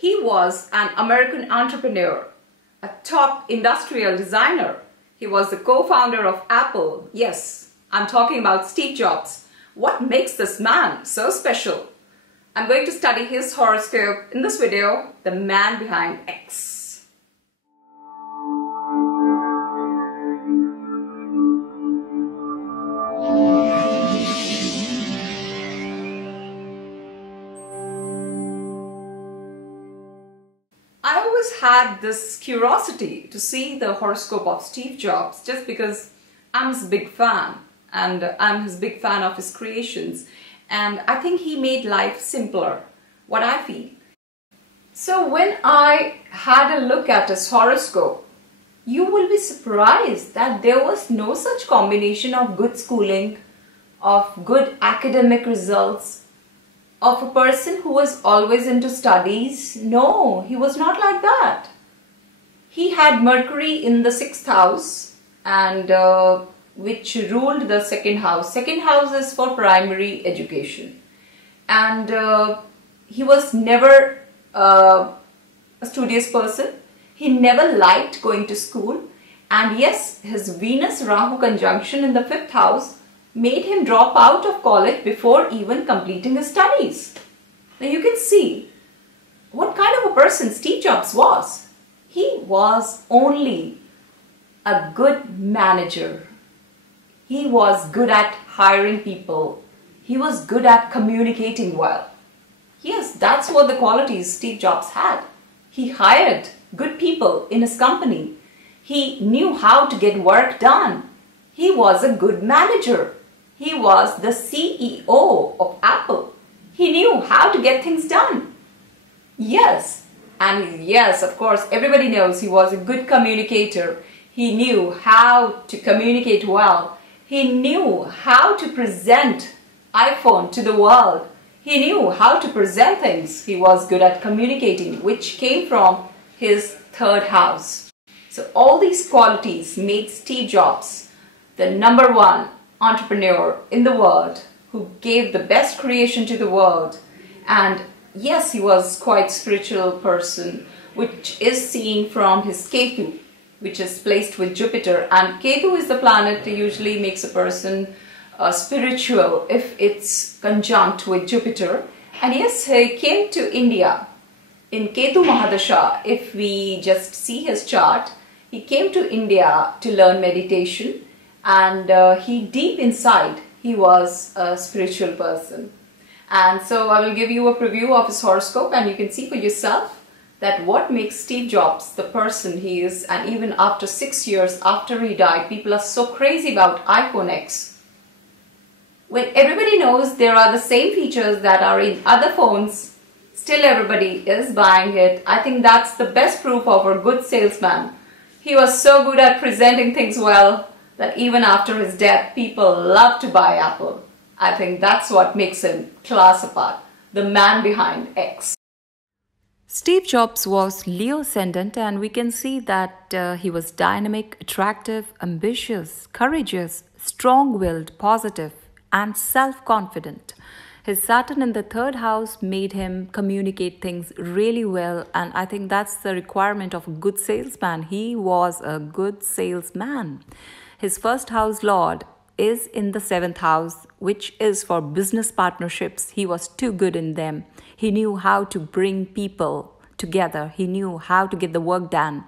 He was an American entrepreneur, a top industrial designer. He was the co-founder of Apple. Yes, I'm talking about Steve Jobs. What makes this man so special? I'm going to study his horoscope in this video, The Man Behind X. I always had this curiosity to see the horoscope of Steve Jobs just because I'm his big fan and I'm his big fan of his creations, and I think he made life simpler, what I feel. So when I had a look at his horoscope, you will be surprised that there was no such combination of good schooling, of good academic results, of a person who was always into studies. No, he was not like that. He had Mercury in the 6th house, and which ruled the 2nd house. 2nd house is for primary education, and he was never a studious person. He never liked going to school, and yes, his Venus-Rahu conjunction in the 5th house made him drop out of college before even completing his studies. Now you can see what kind of a person Steve Jobs was. He was only a good manager. He was good at hiring people. He was good at communicating well. Yes, that's what the qualities Steve Jobs had. He hired good people in his company. He knew how to get work done. He was a good manager. He was the CEO of Apple. He knew how to get things done. Yes, and yes, of course, everybody knows he was a good communicator. He knew how to communicate well. He knew how to present iPhone to the world. He knew how to present things. He was good at communicating, which came from his 3rd house. So all these qualities made Steve Jobs the #1 entrepreneur in the world who gave the best creation to the world. And yes, he was quite spiritual person, which is seen from his Ketu, which is placed with Jupiter. And Ketu is the planet that usually makes a person spiritual if it's conjunct with Jupiter. And yes, he came to India in Ketu Mahadasha. If we just see his chart, he came to India to learn meditation, and he deep inside, he was a spiritual person. And so I will give you a preview of his horoscope, and you can see for yourself that what makes Steve Jobs the person he is. And even after 6 years after he died, people are so crazy about iPhone X. When everybody knows there are the same features that are in other phones, still everybody is buying it. I think that's the best proof of a good salesman. He was so good at presenting things well that even after his death, people love to buy Apple. I think that's what makes him class apart, the man behind X. Steve Jobs was Leo ascendant, and we can see that he was dynamic, attractive, ambitious, courageous, strong-willed, positive, and self-confident. His Saturn in the 3rd house made him communicate things really well, and I think that's the requirement of a good salesman. He was a good salesman. His 1st house lord is in the 7th house, which is for business partnerships. He was too good in them. He knew how to bring people together. He knew how to get the work done.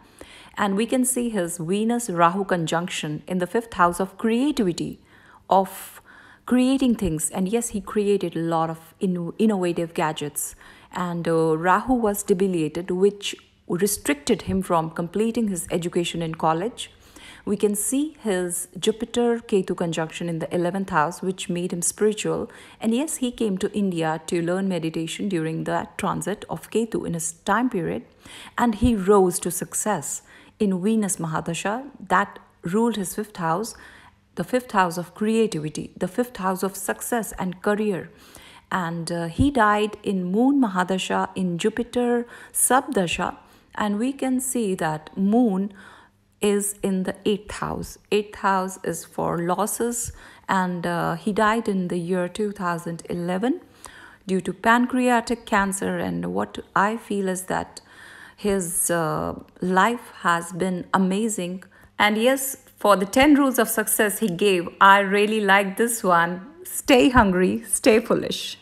And we can see his Venus-Rahu conjunction in the 5th house of creativity, of creating things. And yes, he created a lot of innovative gadgets. And Rahu was debilitated, which restricted him from completing his education in college. We can see his Jupiter-Ketu conjunction in the 11th house, which made him spiritual. And yes, he came to India to learn meditation during that transit of Ketu in his time period. And he rose to success in Venus Mahadasha that ruled his 5th house, the 5th house of creativity, the 5th house of success and career. And he died in Moon Mahadasha in Jupiter Sabdasha. And we can see that Moon is in the 8th house. 8th house is for losses, and he died in the year 2011. due to pancreatic cancer. And what I feel is that his life has been amazing. And yes, for the 10 rules of success he gave, I really like this one: stay hungry, stay foolish.